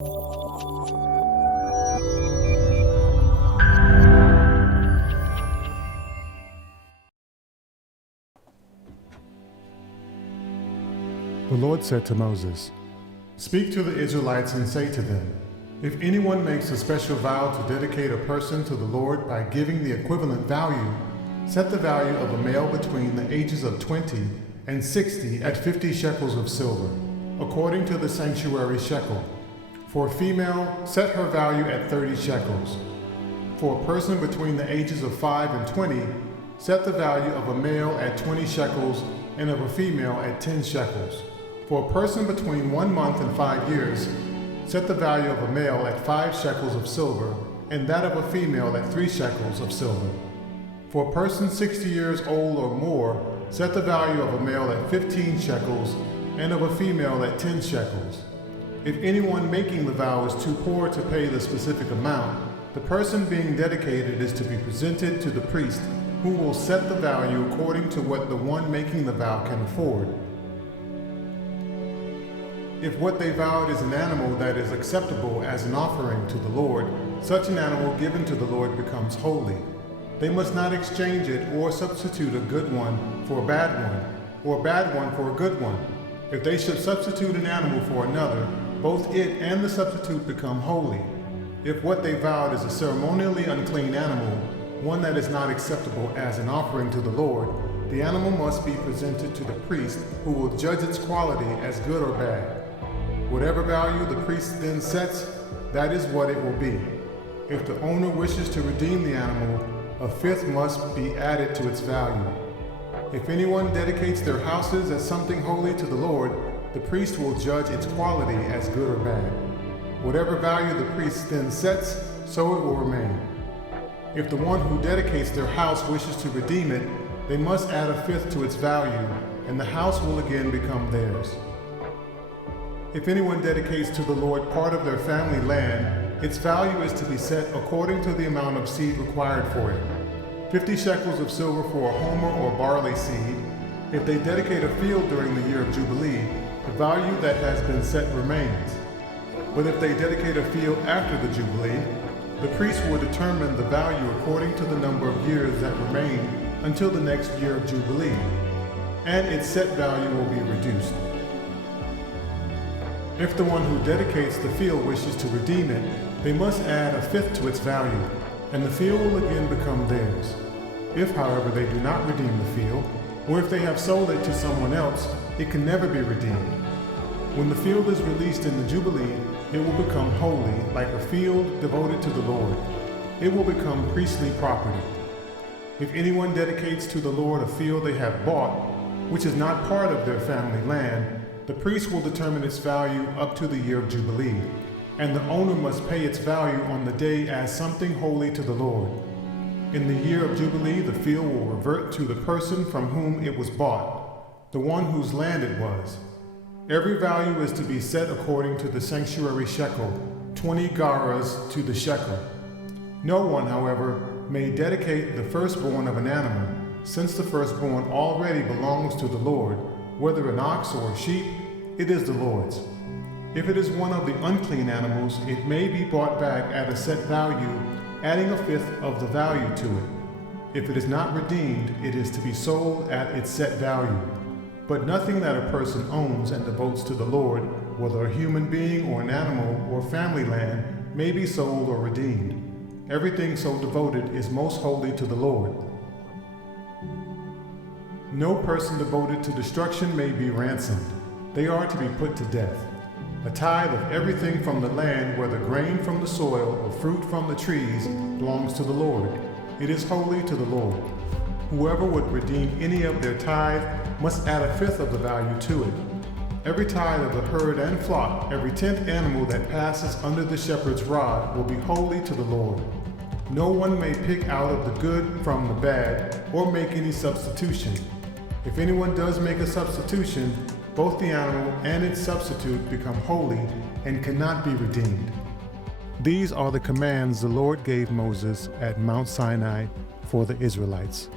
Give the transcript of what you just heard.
The Lord said to Moses, "Speak to the Israelites and say to them, if anyone makes a special vow to dedicate a person to the Lord by giving the equivalent value, set the value of a male between the ages of 20 and 60 at 50 shekels of silver, according to the sanctuary shekel. For a female, set her value at 30 shekels. For a person between the ages of 5 and 20, set the value of a male at 20 shekels and of a female at 10 shekels. For a person between 1 month and 5 years, set the value of a male at 5 shekels of silver, and that of a female at 3 shekels of silver. For a person 60 years old or more, set the value of a male at 15 shekels, and of a female at 10 shekels. If anyone making the vow is too poor to pay the specific amount, the person being dedicated is to be presented to the priest, who will set the value according to what the one making the vow can afford. If what they vowed is an animal that is acceptable as an offering to the Lord, such an animal given to the Lord becomes holy. They must not exchange it or substitute a good one for a bad one, or a bad one for a good one. If they should substitute an animal for another, both it and the substitute become holy. If what they vowed is a ceremonially unclean animal, one that is not acceptable as an offering to the Lord, the animal must be presented to the priest, who will judge its quality as good or bad. Whatever value the priest then sets, that is what it will be. If the owner wishes to redeem the animal, a fifth must be added to its value. If anyone dedicates their houses as something holy to the Lord, the priest will judge its quality as good or bad. Whatever value the priest then sets, so it will remain. If the one who dedicates their house wishes to redeem it, they must add a fifth to its value, and the house will again become theirs. If anyone dedicates to the Lord part of their family land, its value is to be set according to the amount of seed required for it. 50 shekels of silver for a homer or barley seed. If they dedicate a field during the year of Jubilee, the value that has been set remains. But if they dedicate a field after the Jubilee, the priest will determine the value according to the number of years that remain until the next year of Jubilee, and its set value will be reduced. If the one who dedicates the field wishes to redeem it, they must add a fifth to its value, and the field will again become theirs. If, however, they do not redeem the field, or if they have sold it to someone else, it can never be redeemed. When the field is released in the Jubilee, it will become holy, like a field devoted to the Lord. It will become priestly property. If anyone dedicates to the Lord a field they have bought, which is not part of their family land, the priest will determine its value up to the year of Jubilee, and the owner must pay its value on the day as something holy to the Lord. In the year of Jubilee, the field will revert to the person from whom it was bought, the one whose land it was. Every value is to be set according to the sanctuary shekel, 20 gerahs to the shekel. No one, however, may dedicate the firstborn of an animal, since the firstborn already belongs to the Lord. Whether an ox or a sheep, it is the Lord's. If it is one of the unclean animals, it may be bought back at a set value, adding a fifth of the value to it. If it is not redeemed, it is to be sold at its set value. But nothing that a person owns and devotes to the Lord, whether a human being or an animal or family land, may be sold or redeemed. Everything so devoted is most holy to the Lord. No person devoted to destruction may be ransomed. They are to be put to death. A tithe of everything from the land, whether grain from the soil or fruit from the trees, belongs to the Lord. It is holy to the Lord. Whoever would redeem any of their tithe must add a fifth of the value to it. Every tithe of the herd and flock, every 10th animal that passes under the shepherd's rod will be holy to the Lord. No one may pick out of the good from the bad or make any substitution. If anyone does make a substitution, both the animal and its substitute become holy and cannot be redeemed. These are the commands the Lord gave Moses at Mount Sinai for the Israelites.